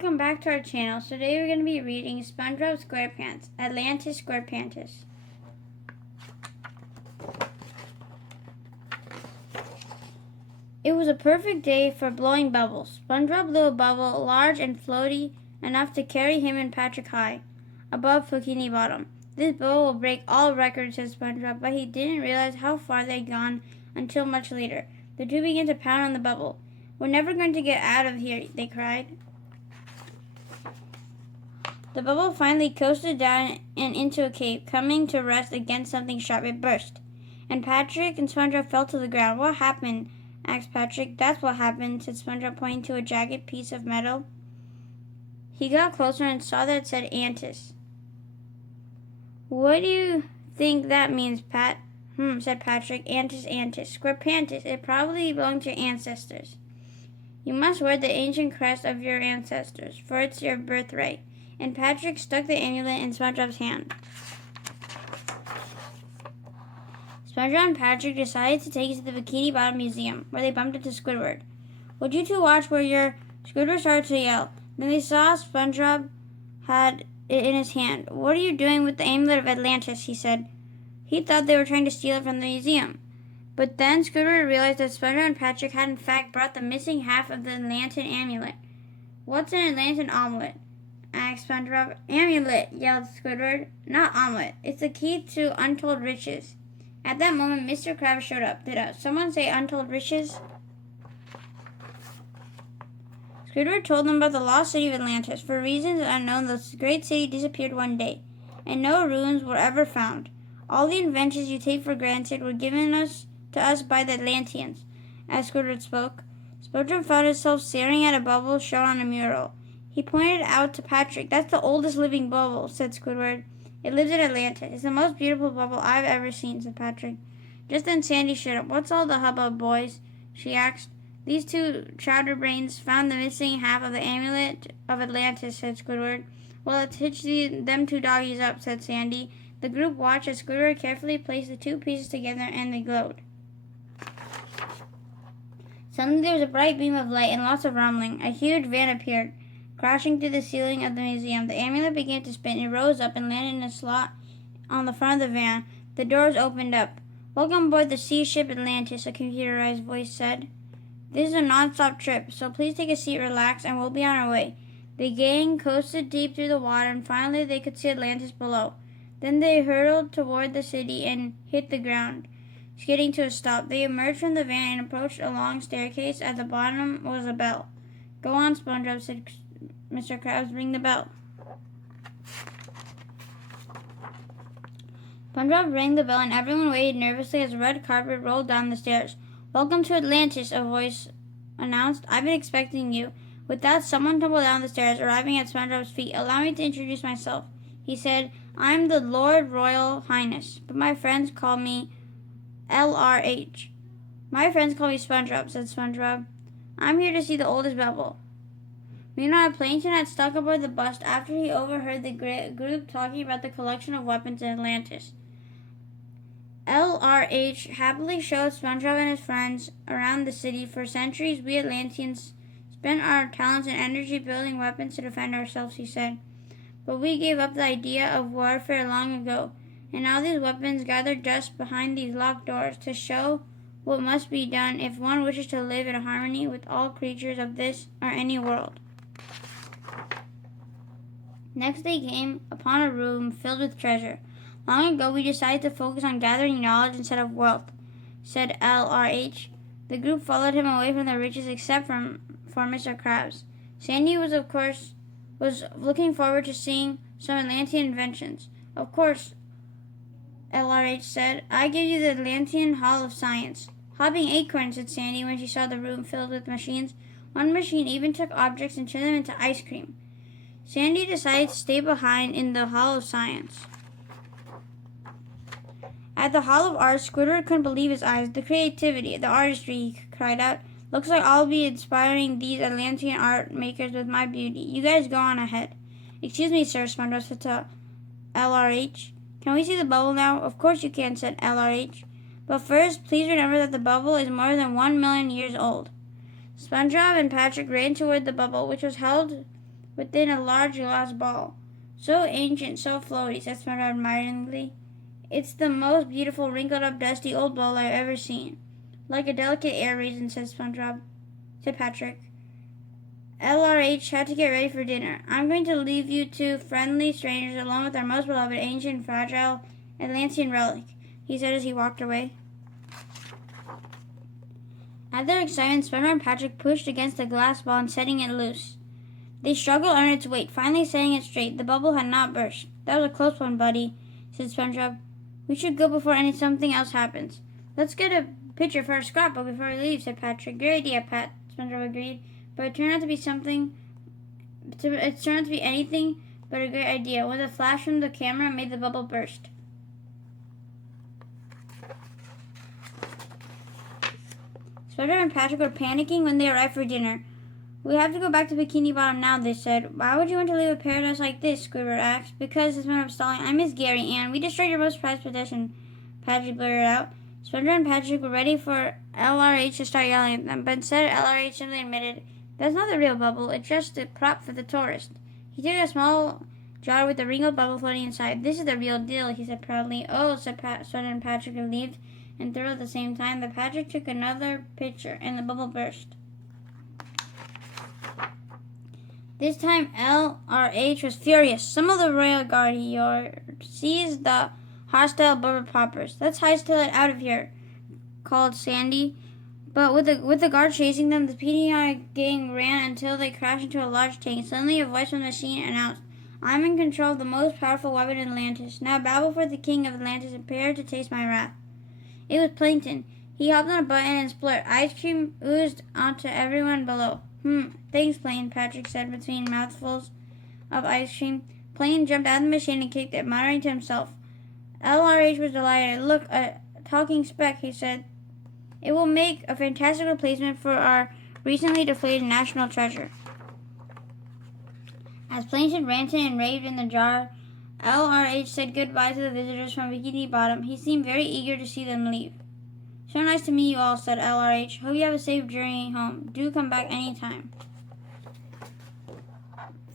Welcome back to our channel. So today we're going to be reading SpongeBob SquarePants, Atlantis Squarepantis. It was a perfect day for blowing bubbles. SpongeBob blew a bubble large and floaty enough to carry him and Patrick high above Bikini Bottom. This bubble will break all records, said SpongeBob, but he didn't realize how far they had gone until much later. The two began to pound on the bubble. "We're never going to get out of here," they cried. The bubble finally coasted down and into a cave, coming to rest against something sharp. It burst, and Patrick and SpongeBob fell to the ground. "What happened?" asked Patrick. "That's what happened," said SpongeBob, pointing to a jagged piece of metal. He got closer and saw that it said Antis. "What do you think that means, Pat?" Said Patrick. Antis, Squarepantis. It probably belonged to your ancestors. "You must wear the ancient crest of your ancestors, for it's your birthright." And Patrick stuck the amulet in SpongeBob's hand. SpongeBob and Patrick decided to take it to the Bikini Bottom Museum, where they bumped into Squidward. "Would you two watch where you're—" Squidward started to yell. Then they saw SpongeBob had it in his hand. "What are you doing with the amulet of Atlantis?" he said. He thought they were trying to steal it from the museum. But then Squidward realized that SpongeBob and Patrick had in fact brought the missing half of the Atlantis amulet. "What's an Atlantis omelet?" asked SpongeBob. "Amulet," yelled Squidward. "Not omelet. It's the key to untold riches." At that moment, Mr. Krabs showed up. Did someone say untold riches? Squidward told them about the lost city of Atlantis. For reasons unknown, the great city disappeared one day, and no ruins were ever found. All the inventions you take for granted were given to us by the Atlanteans. As Squidward spoke, SpongeBob found himself staring at a bubble shown on a mural. He pointed out to Patrick. "That's the oldest living bubble," said Squidward. "It lives in Atlantis. It's the most beautiful bubble I've ever seen," said Patrick. Just then Sandy showed up. "What's all the hubbub, boys?" she asked. "These two chowderbrains found the missing half of the amulet of Atlantis," said Squidward. "Well, let's hitch them two doggies up," said Sandy. The group watched as Squidward carefully placed the two pieces together, and they glowed. Suddenly there was a bright beam of light and lots of rumbling. A huge van appeared, crashing through the ceiling of the museum. The amulet began to spin. It rose up and landed in a slot on the front of the van. The doors opened up. "Welcome aboard the sea ship Atlantis," a computerized voice said. "This is a non-stop trip, so please take a seat, relax, and we'll be on our way." The gang coasted deep through the water, and finally they could see Atlantis below. Then they hurtled toward the city and hit the ground, skidding to a stop. They emerged from the van and approached a long staircase. At the bottom was a bell. "Go on, SpongeBob," said Mr. Krabs. "Ring the bell." SpongeBob rang the bell, and everyone waited nervously as a red carpet rolled down the stairs. "Welcome to Atlantis," a voice announced. "I've been expecting you." With that, someone tumbled down the stairs, arriving at SpongeBob's feet. "Allow me to introduce myself," he said. "I'm the Lord Royal Highness, but my friends call me LRH. "My friends call me SpongeBob," said SpongeBob. "I'm here to see the oldest bubble." Meanwhile, Plankton had stuck aboard the bus after he overheard the group talking about the collection of weapons in Atlantis. LRH happily showed SpongeBob and his friends around the city. "For centuries, we Atlanteans spent our talents and energy building weapons to defend ourselves," he said. "But we gave up the idea of warfare long ago, and now these weapons gather just behind these locked doors to show what must be done if one wishes to live in harmony with all creatures of this or any world." Next they came upon a room filled with treasure. "Long ago we decided to focus on gathering knowledge instead of wealth," said LRH. The group followed him away from the riches except for Mr. Krabs. Sandy was looking forward to seeing some Atlantean inventions. "Of course," LRH said. "I give you the Atlantean Hall of Science." "Hopping acorns," said Sandy when she saw the room filled with machines. One machine even took objects and turned them into ice cream. Sandy decided to stay behind in the Hall of Science. At the Hall of Art, Squidward couldn't believe his eyes. "The creativity, the artistry," he cried out. "Looks like I'll be inspiring these Atlantean art makers with my beauty. You guys go on ahead." "Excuse me, sir," SpongeBob said to LRH. "Can we see the bubble now?" "Of course you can," said LRH. "But first, please remember that the bubble is more than 1 million years old." SpongeBob and Patrick ran toward the bubble, which was held within a large glass ball. So ancient, so floaty, said SpongeBob admiringly. It's the most beautiful, wrinkled-up, dusty old bowl I've ever seen. Like a delicate air raisin, said Patrick. LRH had to get ready for dinner. I'm going to leave you two friendly strangers alone with our most beloved, ancient, fragile Atlantean relic, he said as he walked away. At their excitement, SpongeBob and Patrick pushed against the glass ball and setting it loose. They struggled under its weight, finally setting it straight. The bubble had not burst. That was a close one, buddy, said SpongeBob. We should go before something else happens. Let's get a picture for our scrapbook before we leave, said Patrick. Great idea, Pat, SpongeBob agreed. But it turned out to be anything but a great idea. With a flash from the camera, it made the bubble burst. SpongeBob and Patrick were panicking when they arrived for dinner. We have to go back to Bikini Bottom now, they said. Why would you want to leave a paradise like this? Squidward asked. Because, SpongeBob stalling, I miss Gary, and we destroyed your most prized possession, Patrick blurted out. SpongeBob and Patrick were ready for LRH to start yelling at them, but instead LRH simply admitted, that's not the real bubble, it's just a prop for the tourist. He took a small jar with a wrinkled bubble floating inside. This is the real deal, he said proudly. Oh, said SpongeBob and Patrick, relieved and thrilled at the same time. But Patrick took another picture, and the bubble burst. This time, LRH was furious. Some of the royal guard seized the hostile bubble poppers. Let's hightail it out of here, called Sandy. But with the guard chasing them, the PDI gang ran until they crashed into a large tank. Suddenly, a voice from the machine announced, I'm in control of the most powerful weapon in Atlantis. Now bow before the king of Atlantis and prepare to taste my wrath. It was Plankton. He hopped on a button and splurted. Ice cream oozed onto everyone below. Thanks, Plankton, Patrick said between mouthfuls of ice cream. Plankton jumped out of the machine and kicked it, muttering to himself. LRH was delighted. Look, a talking speck, he said. It will make a fantastic replacement for our recently deflated national treasure. As Plankton ranted and raved in the jar, LRH said goodbye to the visitors from Bikini Bottom. He seemed very eager to see them leave. So nice to meet you all, said LRH. Hope you have a safe journey home. Do come back anytime.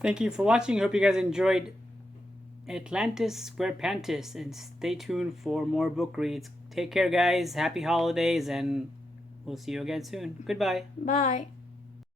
Thank you for watching. Hope you guys enjoyed Atlantis Squarepantis, and stay tuned for more book reads. Take care, guys. Happy holidays, and we'll see you again soon. Goodbye. Bye.